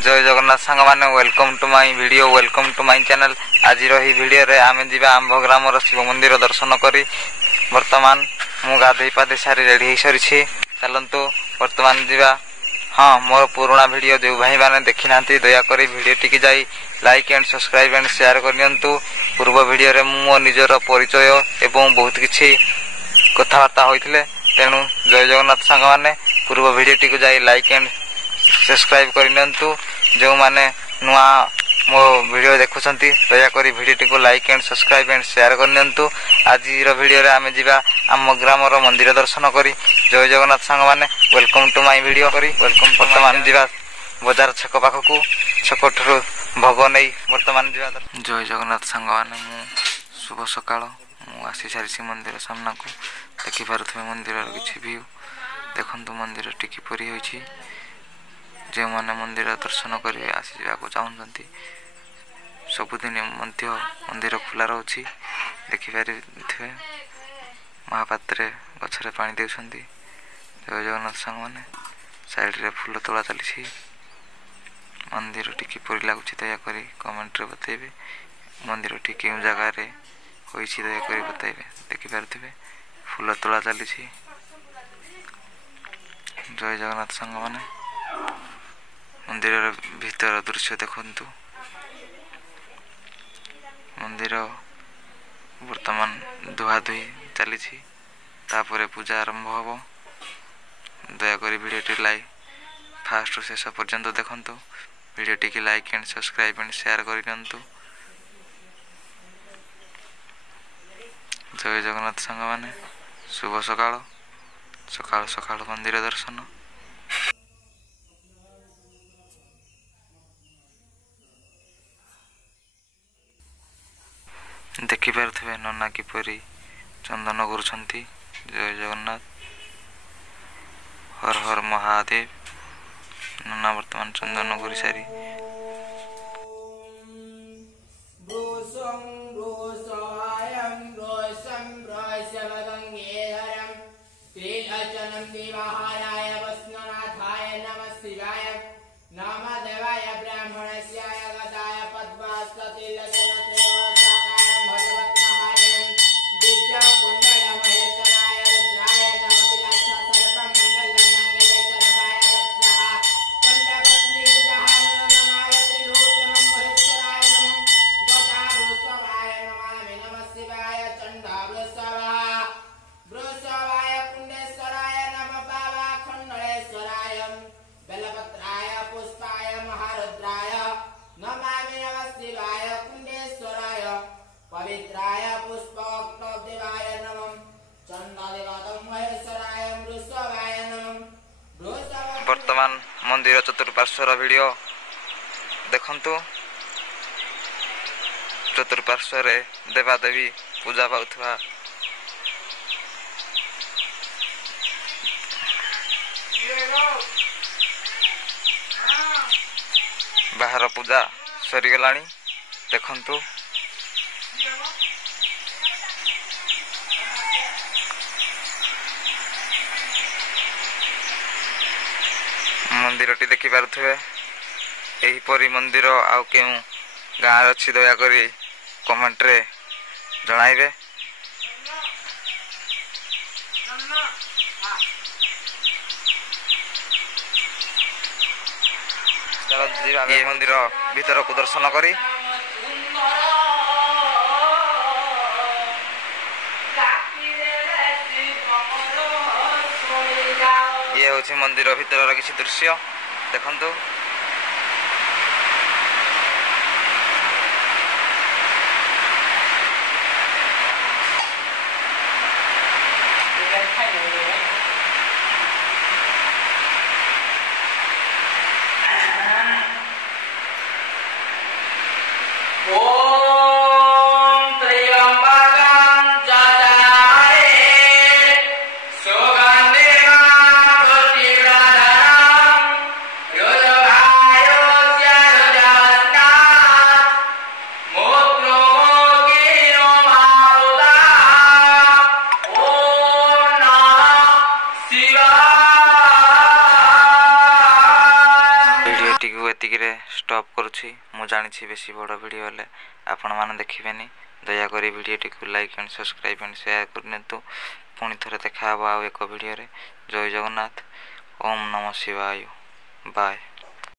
जय जगन्नाथ सांग मैंने welcome to my video welcome to my channel. आज रही वीडियो रे आमे जीवा आंभ ग्राम शिव मंदिर दर्शन करी वर्तमान मु गाधई पाधे सारी रेडी सरी चलतु वर्तमान जीवा। हाँ मोर पुराना वीडियो जो भाई मैंने देखी ना दयाकोरी वीडियो टी जाई like and subscribe and share करनियंतु। पूर्व वीडियो रे मो निजर परिचय एवं बहुत किछि कथबार्ता होइथिले तेणु जय जगन्नाथ सांग मैंने पूर्व वीडियो टी जाई लाइक एंड सब्सक्राइब करनियंतु। जो माने नुआ मो वीडियो देखुछंती दयाकोरी वीडियो टी को like and subscribe and share करनियंतु। आज वीडियो रे आमे जिबा आम ग्राम रो मंदिर दर्शन करी जय जगन्नाथ सांग माने वेलकम टू माय वीडियो करी वेलकम वर्तमान जिबा बाजार छक पाखकू छक ठुरु भोग नै वर्तमान जिबा जय जगन्नाथ सांग माने मु शुभ सकाळ मु आसी सारी मंदिर सामना को देखि पारुथमे मंदिर रो किछि व्यू देखंतु मंदिर टिकी परी होइछि। जो मैंने मंदिर दर्शन करेंगे आसी जावाक चाहती सबुदिन मंदिर खुला रोचे देखिपारे महापात्रे गछरे पानी देउछंती। जय जगन्नाथ सांग मैंने साइड रे फूल तोड़ा चली मंदिर टी किपरि लगुच दयाकोरी कमेंट रे बतेबे। मंदिर टी केउ जगह रे होइछि दयाकोरी बतेबे देखिपारे फूल तोड़ा चली। जय जगन्नाथ सांग मैंने मंदिर भीतर दृश्य देखंतु। मंदिर वर्तमान धुआधुई चली तापर पूजा आरंभ हम। दयाकोरी वीडियो टी लाइक फास्ट टू शेष पर्यंत देखंतु। वीडियो टी like and subscribe and share करनियंतु। जय जगन्नाथ सांग माने शुभ सकाळ सकाळ सकाळ मंदिर दर्शन। देखिपारे नना किपरि चंदन करुछंती। जय जगन्नाथ हर हर महादेव। नना वर्तमान चंदन कर सारी वर्तमान मंदिर चतुर्पार्श्वर वीडियो देखंतु। चतुर्पार्श्वर देवादेवी पूजा पाउथवा बाहर पूजा सरी गलानी देखंतु। मंदिर टी देखि पारुथबे एहीपरि मंदिर आउ केउ गाँव अच्छी दयाकोरी कमेंट रे जणाइबे। ये मंदिर भीतर को दर्शन करी ये होछि मंदिर भीतर किसी दृश्य देखंतु। Yo ଏତିକିରେ ଷ୍ଟପ୍ କରୁଛି। ମୁଁ ଜାଣିଛି ବେଶୀ ବଡ଼ ଭିଡ଼ିଓ ହେଲେ ଆପଣମାନେ ଦେଖିବେନି। ଦୟାକରି ଭିଡ଼ିଓଟିକୁ like and subscribe and share କରିନିଅନ୍ତୁ। ପୁଣି ଥରେ ଦେଖା ହେବ ଆଉ ଏକ ଭିଡ଼ିଓରେ। ଜୟ ଜଗନ୍ନାଥ। ଓମ୍ ନମଃ ଶିବାୟ। ବାଏ।